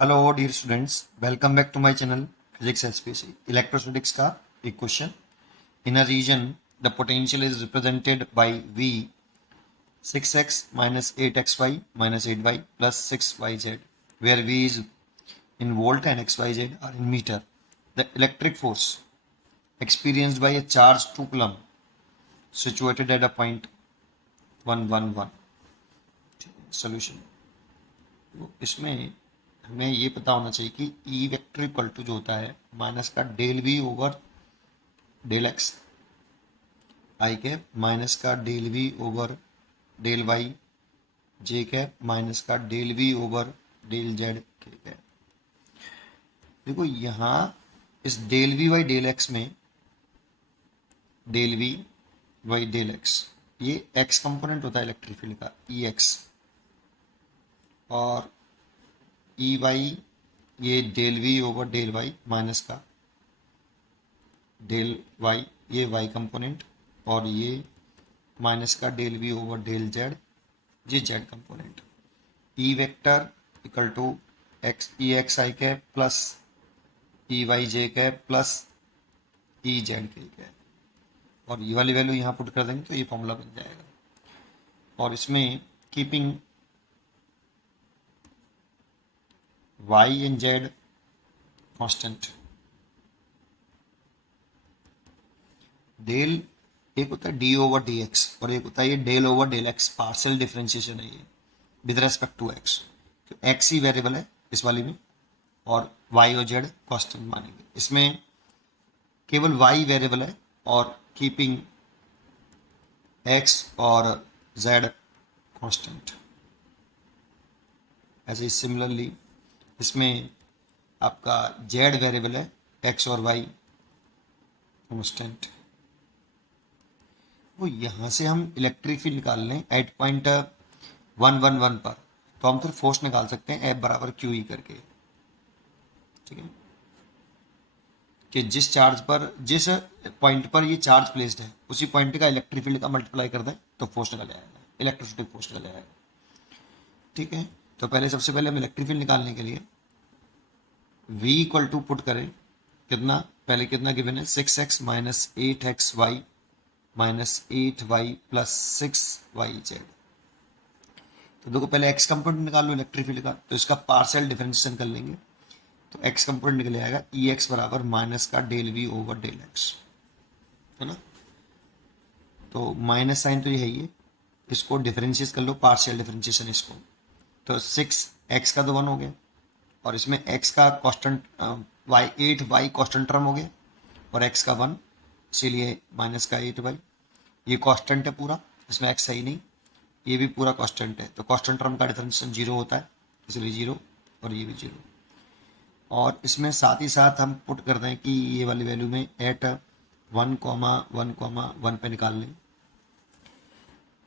Hello dear students, welcome back to my channel physics SPC. Electrostatics का एक question. In a region the potential is represented by v 6x minus 8xy minus 8y plus 6yz, where v is in volt and xyz are in meter. The electric force experienced by a charged 2 coulomb situated at a point 111. Solution. तो इसमें हमें ये पता होना चाहिए कि ई vector equal to जो होता है माइनस का del we over del X I cap minus का del we over del Y J cap minus का del we over del Z K cap. देखो यहाँ इस del V Y del X में del V Y del X ये X component होता है electric field का ई एक्स, और ई वाई ये del we over del Y minus का डेल वाई ये वाई कंपोनेंट, और ये माइनस का del we over del Z ये Z component. E vector equal to X E X I cap plus E Y J cap plus E Z K cap, और ये वाली value यहाँ put कर देंगे तो ये फॉर्मूला बन जाएगा। और इसमें keeping y and z constant, del एक होता है डी ओवर डी एक्स और एक होता है ये del over del x, partial differentiation है ये विद रेस्पेक्ट टू एक्स। तो एक्स ही वेरिएबल है इस वाली में और वाई और जेड कांस्टेंट मानेंगे। इसमें केवल वाई वेरिएबल है और कीपिंग एक्स और जेड कांस्टेंट। ऐसे सिमिलरली इसमें आपका जेड वेरिएबल है, एक्स और वाई कांस्टेंट। वो यहाँ से हम इलेक्ट्रिक फील्ड निकाल लें एट पॉइंट 111 पर, तो हम फिर फोर्स निकाल सकते हैं एफ बराबर क्यू ई करके। ठीक है कि जिस चार्ज पर जिस पॉइंट पर ये चार्ज प्लेस्ड है उसी पॉइंट का इलेक्ट्रिक फील्ड का मल्टीप्लाई कर दें तो फोर्स निकल आएगा, इलेक्ट्रोस्टैटिक फोर्स निकल आएगा। ठीक है, तो पहले सबसे पहले हम इलेक्ट्रिक फील्ड निकालने के लिए v इक्वल टू पुट करें कितना, पहले कितना गिवन है 6x minus 8xy minus 8y plus 6yz। तो देखो पहले x कंपोनेंट निकाल लो इलेक्ट्रिक फील्ड का, तो इसका पार्शियल डिफरेंशिएशन कर लेंगे तो x कंपोनेंट निकल आएगा ई एक्स बराबर माइनस का del we over del x, है ना। तो माइनस साइन तो ये है, ये इसको डिफरेंशिएट कर लो, पार्शियल डिफरेंशिएशन इसको, तो 6x का तो 1 हो गया और इसमें x का constant y 8y constant term हो गया और x का 1, इसीलिए माइनस का 8y। ये कांस्टेंट है पूरा, इसमें x है ही नहीं, ये भी पूरा कांस्टेंट है, तो कांस्टेंट टर्म का डिफरेंशिएशन 0 होता है इसलिए 0 और ये भी 0। और इसमें साथ ही साथ हम पुट कर दें कि ये वाली वैल्यू में एट 1,1,1 पे निकाल लें।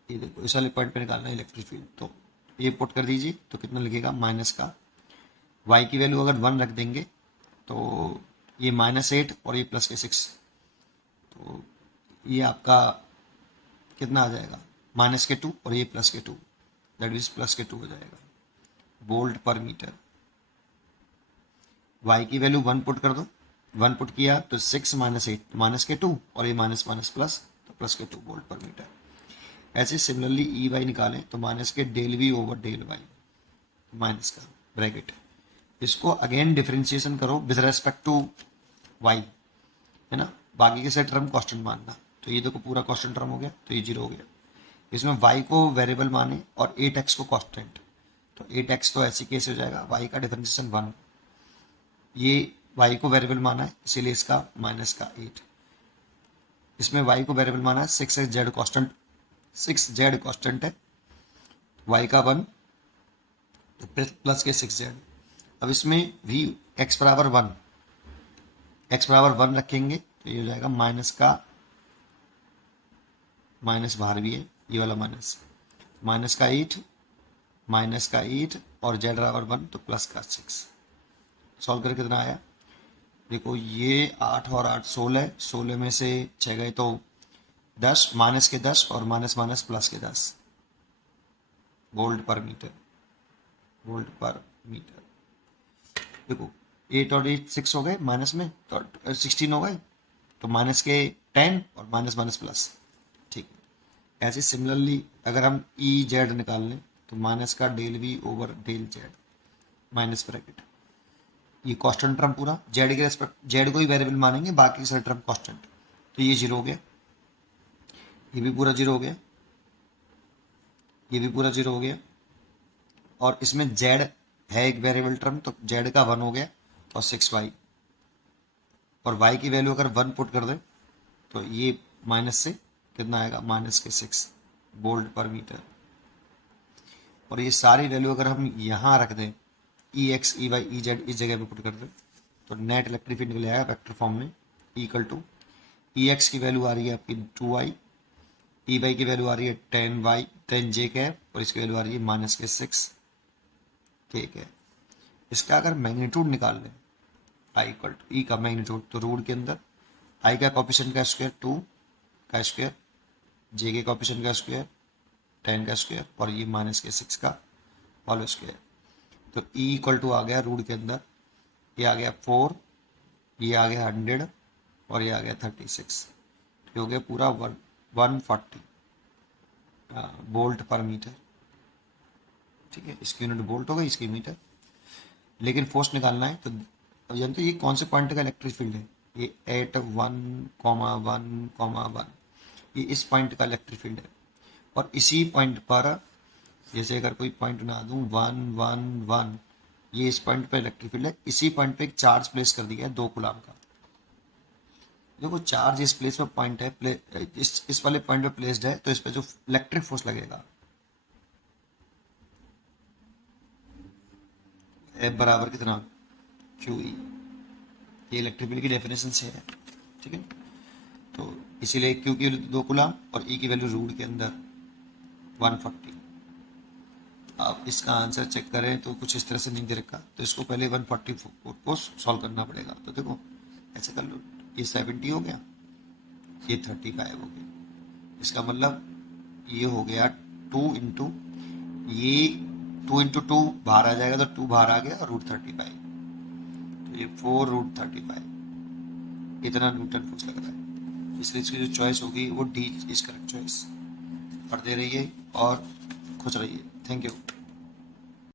ये देखो इस वाले पॉइंट पे निकालना है इलेक्ट्रिक फील्ड, तो ये पुट कर दीजिए तो कितना लिखेगा माइनस का y की वैल्यू अगर 1 रख देंगे तो ये -8 और ये प्लस के 6, तो ये आपका कितना आ जाएगा -2 और ये +2, दैट मीन्स +2 हो जाएगा वोल्ट पर मीटर। y की वैल्यू 1 पुट कर दो, 1 पुट किया तो 6 - 8 -2 और ये माइनस माइनस प्लस तो +2 वोल्ट पर मीटर। ऐसे सिमिलरली ई वाई निकालें तो माइनस के del we over del Y minus का ब्रैकेट, इसको अगेन डिफरेंशिएशन करो विद रेस्पेक्ट टू वाई, है ना, बाकी के सेट टर्म कांस्टेंट मानना। तो ये देखो पूरा कांस्टेंट टर्म हो गया तो ये 0 हो गया। इसमें y को वेरिएबल माने और 8x को कांस्टेंट, तो 8x तो ऐसे केस हो जाएगा, y का डिफरेंशिएशन 1, ये y को वेरिएबल माना है इसीलिए इसका माइनस का 8। इसमें y को वेरिएबल माना है 6z कांस्टेंट, 6z कांस्टेंट है, y का 1 तो प्लस के 6z। अब इसमें v x बराबर 1, x बराबर 1 रखेंगे तो ये हो जाएगा माइनस का माइनस बाहर भी है, ये वाला माइनस का 8 माइनस का 8 और z बराबर 1 तो प्लस का 6। सॉल्व करके कितना आया, देखो ये 8 और 8 16, 16 में से 6 गए तो 10, माइनस के 10 और माइनस माइनस प्लस के 10 वोल्ट पर मीटर, वोल्ट पर मीटर। देखो 8 और 8 6 हो गए माइनस में, तो 16 हो गए, तो माइनस के 10 और माइनस माइनस प्लस। ठीक है, ऐसे सिमिलरली अगर हम ई जेड निकाल लें तो माइनस का del we over del z minus bracket, ये कांस्टेंट टर्म पूरा जेड के रेस्पेक्ट, जेड को ही वेरिएबल मानेंगे, बाकी सारे टर्म कांस्टेंट, तो ये जीरो हो गया, ये भी पूरा जीरो हो गया, ये भी पूरा जीरो हो गया, और इसमें जेड है एक वेरिएबल टर्म, तो जेड का 1 हो गया, और 6y, और y की वैल्यू अगर 1 पुट कर दें तो ये माइनस से कितना आएगा, माइनस के 6 वोल्ट पर मीटर। और ये सारी वैल्यू अगर हम यहाँ रख दें, E X E Y E Z इस जगह पे पुट कर दें, तो नेट इलेक्ट्रिक फील्ड निकल आएगा वेक्टर फॉर्म में, इक्वल टू ई एक्स की वैल्यू आ रही है आपकी 2y, ई वाई की वैल्यू आ रही है 10y 10j कैप, और इसकी वैल्यू आ रही है माइनस के 6 के कैप। इसका अगर मैग्नीट्यूड निकाल लें, आई इक्वल टू ई का मैग्नीट्यूड, तो रूट के अंदर आई का कॉपिशन का स्क्वायर 2 का स्क्वायर, जे के कॉपिशन का स्क्वायर 10 का स्क्वायर, और ये माइनस के 6 का होल स्क्वायर। तो ई इक्वल टू आ गया रूट के अंदर, ये आ गया 4, ये आ गया 100, और ये आ गया 36, तो हो गया पूरा 140 वोल्ट पर मीटर। ठीक है, इसकी यूनिट वोल्ट हो गई, इसकी मीटर। लेकिन फोर्स निकालना है तो अब जानते हो ये कौन से पॉइंट का इलेक्ट्रिक फील्ड है, ये एट 1,1,1, ये इस पॉइंट का इलेक्ट्रिक फील्ड है। और इसी पॉइंट पर, जैसे अगर कोई पॉइंट बना दूं 1,1,1, ये इस पॉइंट पर इलेक्ट्रिक फील्ड है। इसी पॉइंट पे एक चार्ज प्लेस कर दिया है 2 कूलम का। देखो चार्ज इस प्लेस पर पॉइंट है, इस वाले पॉइंट पे प्लेस्ड है, तो इस पे जो इलेक्ट्रिक फोर्स लगेगा F बराबर कितना, QE, ये इलेक्ट्रिक फील्ड की डेफिनेशन से है। ठीक है, तो इसीलिए Q की वैल्यू 2 कूलम और E की वैल्यू रूट के अंदर 140। आप इसका आंसर चेक करें तो कुछ इस तरह से नहीं दे रखा, तो इसको पहले 140 को सॉल्व करना पड़ेगा। तो देखो ऐसे कर लो, ये 70 हो गया, ये 35 हो गया, इसका मतलब ये हो गया 2 इंटू ये 2 इंटू 2 बाहर आ जाएगा, तो 2 बाहर आ गया, और रूट 35, तो ये 4 रूट 35 इतना न्यूटन फोर्स लग रहा है। इसलिए इसकी जो चॉइस होगी वो डी इज करेक्ट चॉइस। पढ़ते रहिए और खुश रहिए। Thank you.